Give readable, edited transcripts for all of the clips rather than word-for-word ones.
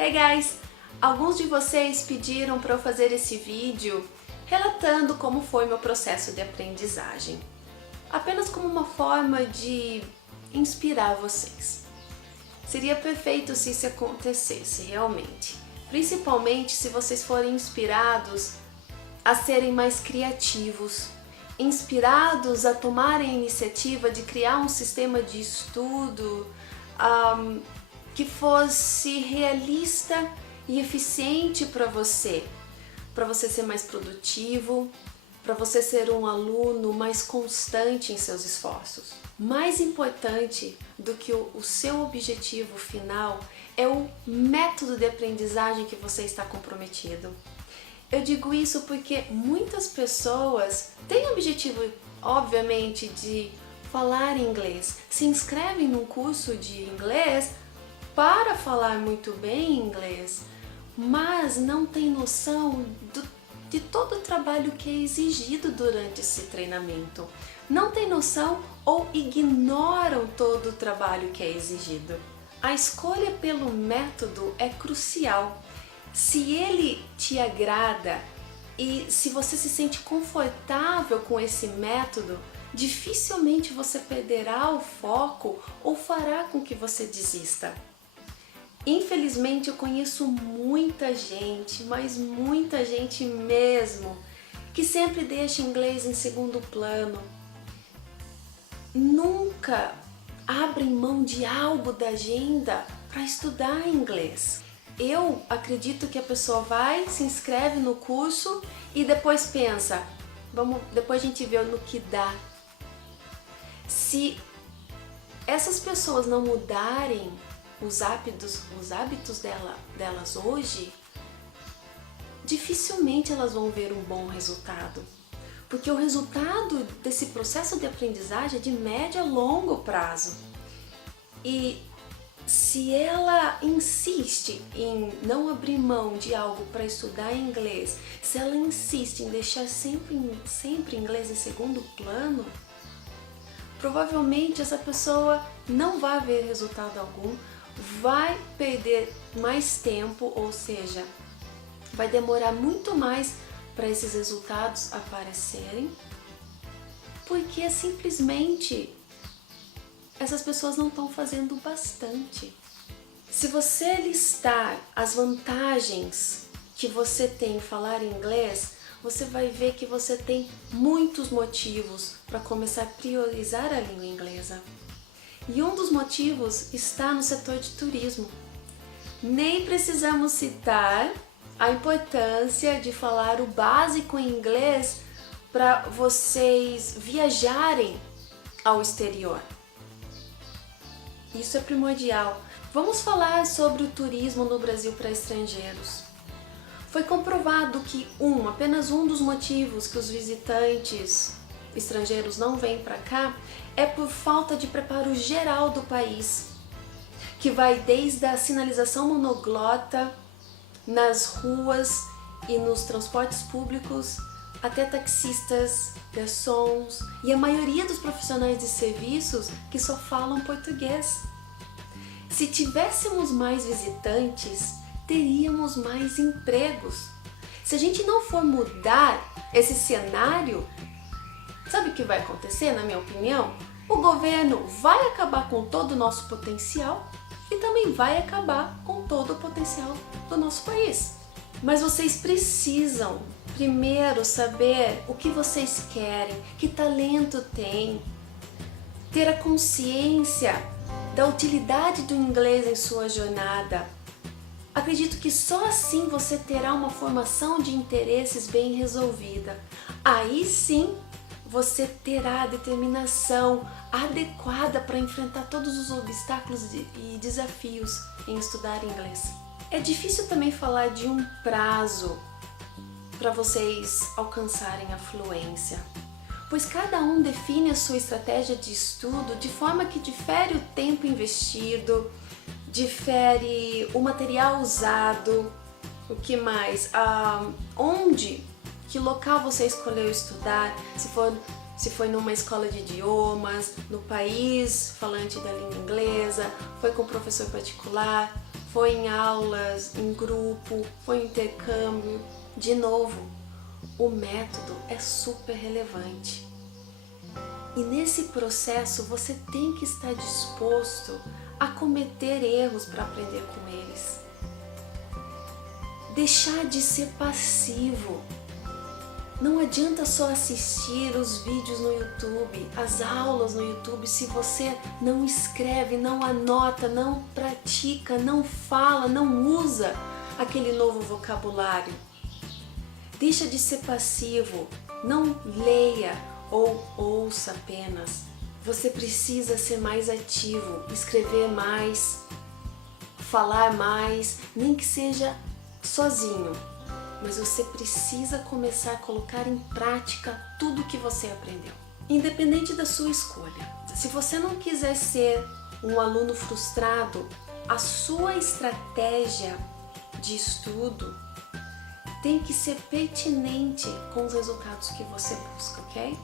Hey guys! Alguns de vocês pediram para eu fazer esse vídeo relatando como foi meu processo de aprendizagem. Apenas como uma forma de inspirar vocês. Seria perfeito se isso acontecesse realmente. Principalmente se vocês forem inspirados a serem mais criativos, inspirados a tomarem a iniciativa de criar um sistema de estudo que fosse realista e eficiente para você ser mais produtivo, para você ser um aluno mais constante em seus esforços. Mais importante do que o seu objetivo final é o método de aprendizagem que você está comprometido. Eu digo isso porque muitas pessoas têm o objetivo, obviamente, de falar inglês, se inscrevem num curso de inglês para falar muito bem inglês, mas não tem noção de todo o trabalho que é exigido durante esse treinamento. Não tem noção ou ignoram todo o trabalho que é exigido. A escolha pelo método é crucial. Se ele te agrada e se você se sente confortável com esse método, dificilmente você perderá o foco ou fará com que você desista. Infelizmente eu conheço muita gente, mas muita gente mesmo, que sempre deixa inglês em segundo plano. Nunca abrem mão de algo da agenda para estudar inglês. Eu acredito que a pessoa vai, se inscreve no curso e depois pensa, depois a gente vê no que dá. Se essas pessoas não mudarem os hábitos delas hoje, dificilmente elas vão ver um bom resultado. Porque o resultado desse processo de aprendizagem é de médio a longo prazo. E se ela insiste em não abrir mão de algo para estudar inglês, se ela insiste em deixar sempre inglês em segundo plano, provavelmente essa pessoa não vai ver resultado algum, vai perder mais tempo, ou seja, vai demorar muito mais para esses resultados aparecerem, porque simplesmente essas pessoas não estão fazendo bastante. Se você listar as vantagens que você tem em falar inglês, você vai ver que você tem muitos motivos para começar a priorizar a língua inglesa. E um dos motivos está no setor de turismo. Nem precisamos citar a importância de falar o básico em inglês para vocês viajarem ao exterior. Isso é primordial. Vamos falar sobre o turismo no Brasil para estrangeiros. Foi comprovado que apenas um dos motivos que os visitantes estrangeiros não vêm para cá é por falta de preparo geral do país, que vai desde a sinalização monoglota nas ruas e nos transportes públicos, até taxistas, garçons e a maioria dos profissionais de serviços que só falam português. Se tivéssemos mais visitantes, teríamos mais empregos. Se a gente não for mudar esse cenário, sabe o que vai acontecer, na minha opinião? O governo vai acabar com todo o nosso potencial e também vai acabar com todo o potencial do nosso país. Mas vocês precisam primeiro saber o que vocês querem, que talento tem, ter a consciência da utilidade do inglês em sua jornada. Acredito que só assim você terá uma formação de interesses bem resolvida. Aí sim você terá a determinação adequada para enfrentar todos os obstáculos e desafios em estudar inglês. É difícil também falar de um prazo para vocês alcançarem a fluência, pois cada um define a sua estratégia de estudo de forma que difere o tempo investido, difere o material usado, o que mais, que local você escolheu estudar, se foi numa escola de idiomas, no país falante da língua inglesa, foi com professor particular, foi em aulas, em grupo, foi em intercâmbio. De novo, o método é super relevante. E nesse processo você tem que estar disposto a cometer erros para aprender com eles. Deixar de ser passivo. Não adianta só assistir os vídeos no YouTube, as aulas no YouTube, se você não escreve, não anota, não pratica, não fala, não usa aquele novo vocabulário. Deixa de ser passivo, não leia ou ouça apenas. Você precisa ser mais ativo, escrever mais, falar mais, nem que seja sozinho. Mas você precisa começar a colocar em prática tudo que você aprendeu. Independente da sua escolha. Se você não quiser ser um aluno frustrado, a sua estratégia de estudo tem que ser pertinente com os resultados que você busca, ok?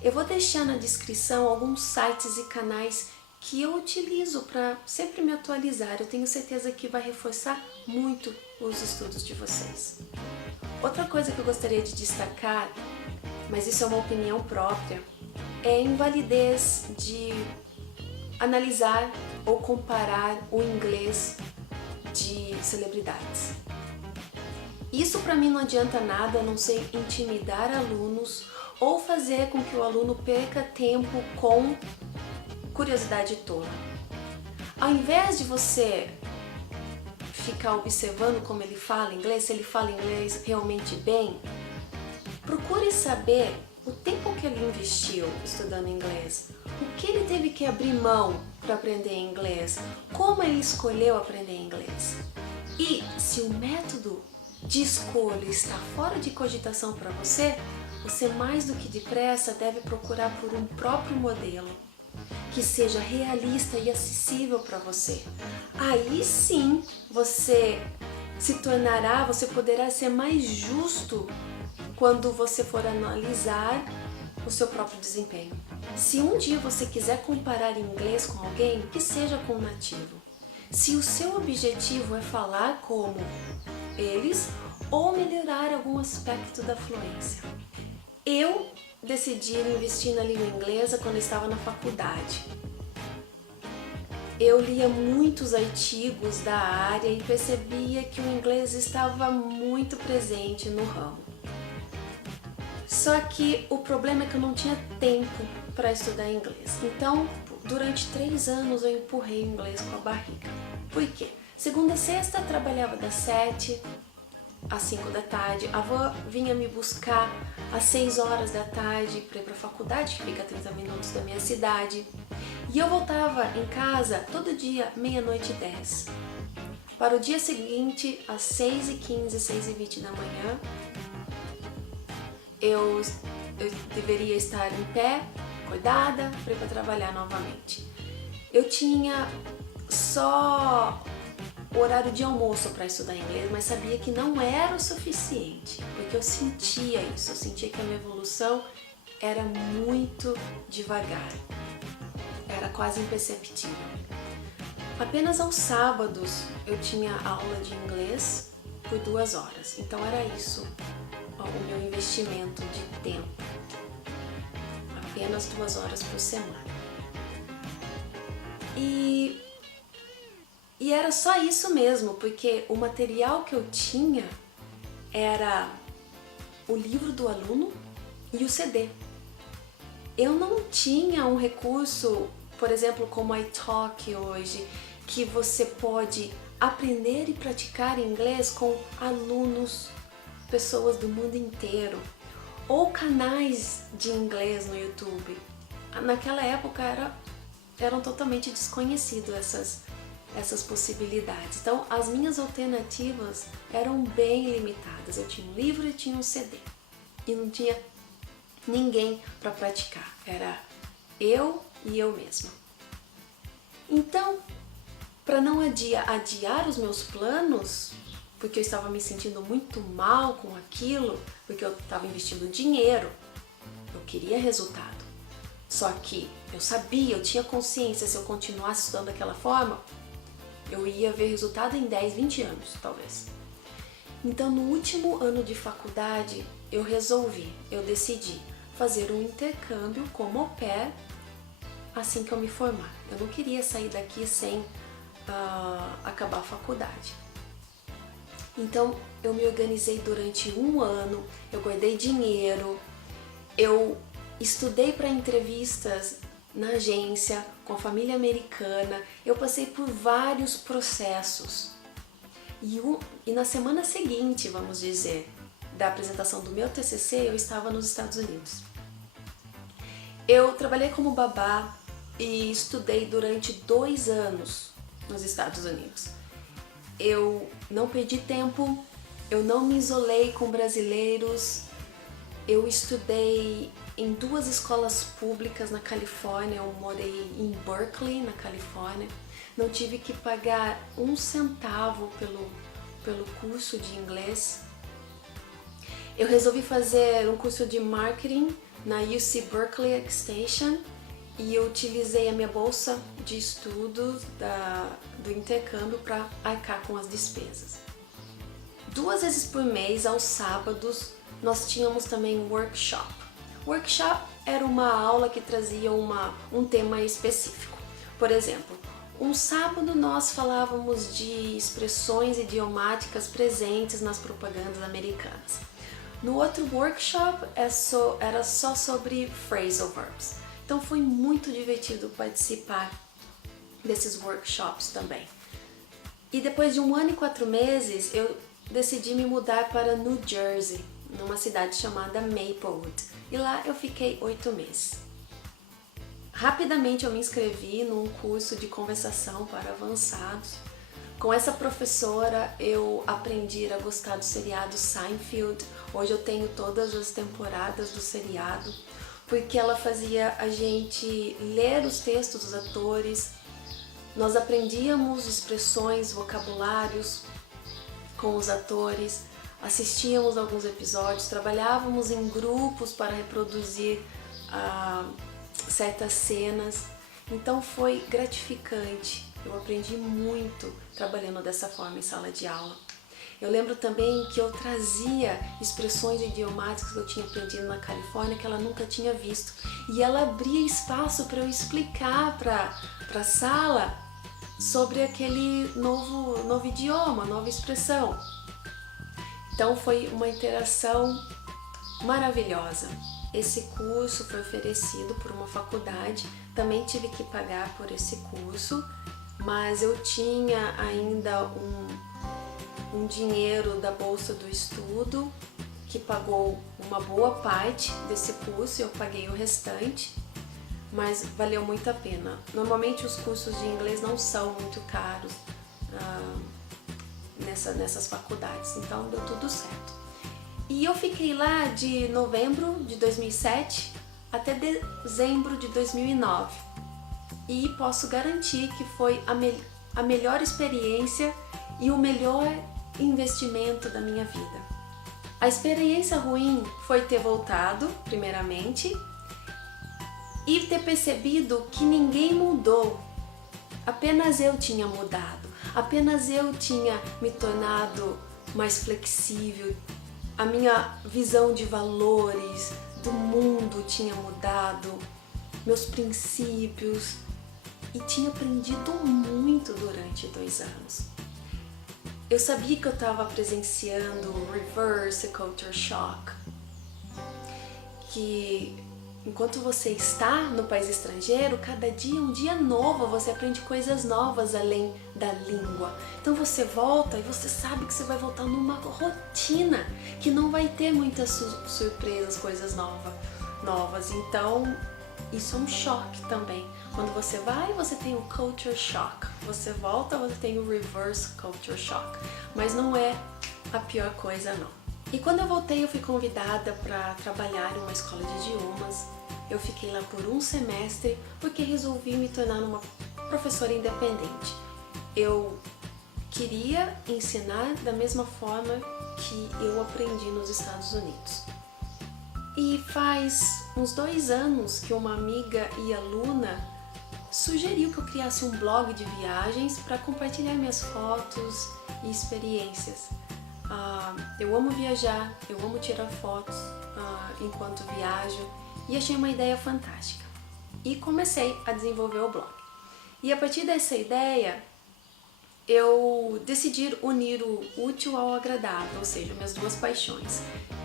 Eu vou deixar na descrição alguns sites e canais que eu utilizo para sempre me atualizar. Eu tenho certeza que vai reforçar muito os estudos de vocês. Outra coisa que eu gostaria de destacar, mas isso é uma opinião própria, é a invalidez de analisar ou comparar o inglês de celebridades. Isso para mim não adianta nada a não ser intimidar alunos ou fazer com que o aluno perca tempo com curiosidade tola. Ao invés de você ficar observando como ele fala inglês, se ele fala inglês realmente bem, procure saber o tempo que ele investiu estudando inglês, o que ele teve que abrir mão para aprender inglês, como ele escolheu aprender inglês. E se o método de escolha está fora de cogitação para você, você mais do que depressa deve procurar por um próprio modelo que seja realista e acessível para você. Aí sim você você poderá ser mais justo quando você for analisar o seu próprio desempenho. Se um dia você quiser comparar inglês com alguém, que seja com um nativo. Se o seu objetivo é falar como eles ou melhorar algum aspecto da fluência. Eu decidi investir na língua inglesa quando estava na faculdade. Eu lia muitos artigos da área e percebia que o inglês estava muito presente no ramo. Só que o problema é que eu não tinha tempo para estudar inglês. Então, durante 3 anos eu empurrei o inglês com a barriga. Por quê? Segunda a sexta eu trabalhava das 7 às 5 da tarde, a avó vinha me buscar às 6 horas da tarde para ir para a faculdade, que fica a 30 minutos da minha cidade. E eu voltava em casa todo dia, 00:30. Para o dia seguinte, às 6h15, 6h20 da manhã, eu deveria estar em pé, acordada, para ir para trabalhar novamente. Eu tinha só o horário de almoço para estudar inglês, mas sabia que não era o suficiente, porque eu sentia isso, eu sentia que a minha evolução era muito devagar, era quase imperceptível. Apenas aos sábados eu tinha aula de inglês por 2 horas, então era isso o meu investimento de tempo, apenas 2 horas por semana. E era só isso mesmo, porque o material que eu tinha era o livro do aluno e o CD. Eu não tinha um recurso, por exemplo, como a iTalk hoje, que você pode aprender e praticar inglês com alunos, pessoas do mundo inteiro, ou canais de inglês no YouTube. Naquela época eram totalmente desconhecidos essas possibilidades. Então, as minhas alternativas eram bem limitadas. Eu tinha um livro e tinha um CD. E não tinha ninguém para praticar. Era eu e eu mesma. Então, para não adiar os meus planos, porque eu estava me sentindo muito mal com aquilo, porque eu estava investindo dinheiro, eu queria resultado. Só que eu sabia, eu tinha consciência, se eu continuasse estudando daquela forma, Eu ia ver resultado em 10, 20 anos, talvez. Então, no último ano de faculdade, eu decidi fazer um intercâmbio como au pair assim que eu me formar. Eu não queria sair daqui sem acabar a faculdade. Então, eu me organizei durante um ano, eu guardei dinheiro, eu estudei para entrevistas na agência, com a família americana, eu passei por vários processos. E na semana seguinte, vamos dizer, da apresentação do meu TCC, eu estava nos Estados Unidos. Eu trabalhei como babá e estudei durante 2 anos nos Estados Unidos. Eu não perdi tempo, eu não me isolei com brasileiros, eu estudei em 2 escolas públicas na Califórnia, eu morei em Berkeley, na Califórnia. Não tive que pagar 1 centavo pelo curso de inglês. Eu resolvi fazer um curso de marketing na UC Berkeley Extension e eu utilizei a minha bolsa de estudos do intercâmbio para arcar com as despesas. 2 vezes por mês, aos sábados, nós tínhamos também workshop. Workshop era uma aula que trazia um tema específico. Por exemplo, um sábado nós falávamos de expressões idiomáticas presentes nas propagandas americanas. No outro workshop era só sobre phrasal verbs. Então foi muito divertido participar desses workshops também. E depois de 1 ano e 4 meses, eu decidi me mudar para New Jersey, numa cidade chamada Maplewood. E lá eu fiquei 8 meses. Rapidamente eu me inscrevi num curso de conversação para avançados. Com essa professora eu aprendi a gostar do seriado Seinfeld. Hoje eu tenho todas as temporadas do seriado, porque ela fazia a gente ler os textos dos atores. Nós aprendíamos expressões, vocabulários com os atores, assistíamos alguns episódios, trabalhávamos em grupos para reproduzir certas cenas. Então foi gratificante, eu aprendi muito trabalhando dessa forma em sala de aula. Eu lembro também que eu trazia expressões idiomáticas que eu tinha aprendido na Califórnia que ela nunca tinha visto. E ela abria espaço para eu explicar para a sala sobre aquele novo idioma, nova expressão. Então foi uma interação maravilhosa. Esse curso foi oferecido por uma faculdade, também tive que pagar por esse curso, mas eu tinha ainda um dinheiro da bolsa do estudo que pagou uma boa parte desse curso, eu paguei o restante, mas valeu muito a pena. Normalmente os cursos de inglês não são muito caros nessas faculdades, então deu tudo certo. E eu fiquei lá de novembro de 2007 até dezembro de 2009 e posso garantir que foi a melhor experiência e o melhor investimento da minha vida. A experiência ruim foi ter voltado, primeiramente, e ter percebido que ninguém mudou, apenas eu tinha mudado, apenas eu tinha me tornado mais flexível, a minha visão de valores, do mundo tinha mudado, meus princípios, e tinha aprendido muito durante 2 anos. Eu sabia que eu estava presenciando o reverse culture shock, que enquanto você está no país estrangeiro, cada dia é um dia novo, você aprende coisas novas além da língua. Então você volta e você sabe que você vai voltar numa rotina, que não vai ter muitas surpresas, coisas novas. Então isso é um choque também. Quando você vai, você tem o culture shock. Você volta, você tem o reverse culture shock. Mas não é a pior coisa, não. E quando eu voltei, eu fui convidada para trabalhar em uma escola de idiomas. Eu fiquei lá por 1 semestre porque resolvi me tornar uma professora independente. Eu queria ensinar da mesma forma que eu aprendi nos Estados Unidos. E faz uns 2 anos que uma amiga e aluna sugeriu que eu criasse um blog de viagens para compartilhar minhas fotos e experiências. Eu amo viajar, eu amo tirar fotos enquanto viajo e achei uma ideia fantástica. E comecei a desenvolver o blog. E a partir dessa ideia, eu decidi unir o útil ao agradável, ou seja, minhas duas paixões,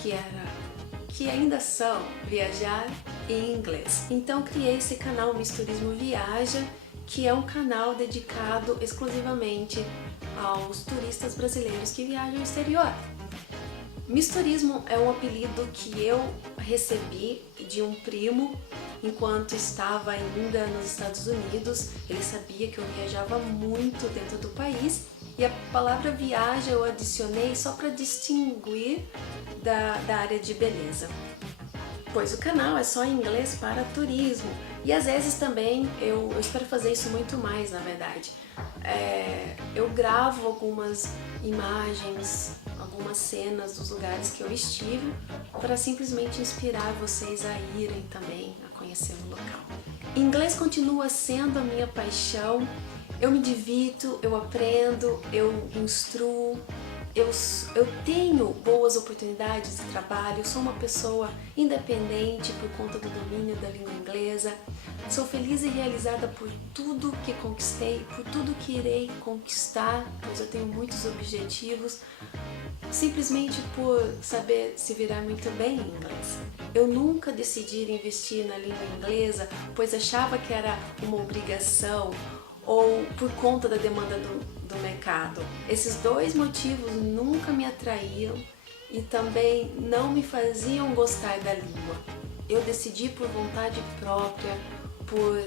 que ainda são viajar e inglês. Então criei esse canal Misturismo Viaja, que é um canal dedicado exclusivamente aos turistas brasileiros que viajam ao exterior. Misturismo é um apelido que eu recebi de um primo enquanto estava ainda nos Estados Unidos. Ele sabia que eu viajava muito dentro do país e a palavra viaja eu adicionei só para distinguir da área de beleza, pois o canal é só em inglês para turismo e às vezes também eu espero fazer isso muito mais, na verdade. Eu gravo algumas imagens, algumas cenas dos lugares que eu estive para simplesmente inspirar vocês a irem também a conhecer o local. Inglês continua sendo a minha paixão, eu me divirto, eu aprendo, eu instruo, eu tenho boas oportunidades de trabalho, eu sou uma pessoa independente por conta do domínio da língua inglesa, sou feliz e realizada por tudo que conquistei, por tudo que irei conquistar, pois eu tenho muitos objetivos, simplesmente por saber se virar muito bem em inglês. Eu nunca decidi investir na língua inglesa, pois achava que era uma obrigação ou por conta da demanda do mercado. Esses dois motivos nunca me atraíam e também não me faziam gostar da língua. Eu decidi por vontade própria, por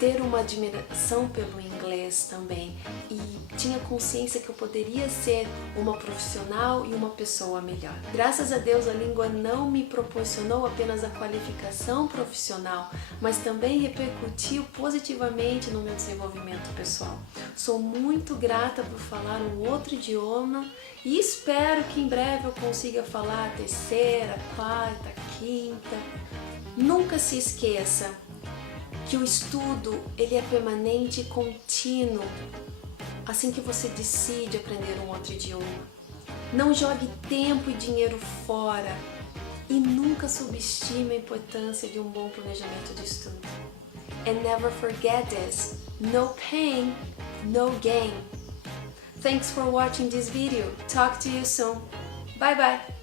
ter uma admiração pelo inglês também e tinha consciência que eu poderia ser uma profissional e uma pessoa melhor. Graças a Deus a língua não me proporcionou apenas a qualificação profissional, mas também repercutiu positivamente no meu desenvolvimento pessoal. Sou muito grata por falar um outro idioma e espero que em breve eu consiga falar a terceira, quarta, quinta. Nunca se esqueça que o estudo ele é permanente e contínuo assim que você decide aprender um outro idioma. Não jogue tempo e dinheiro fora e nunca subestime a importância de um bom planejamento de estudo. And never forget this, no pain, no gain. Thanks for watching this video. Talk to you soon. Bye bye.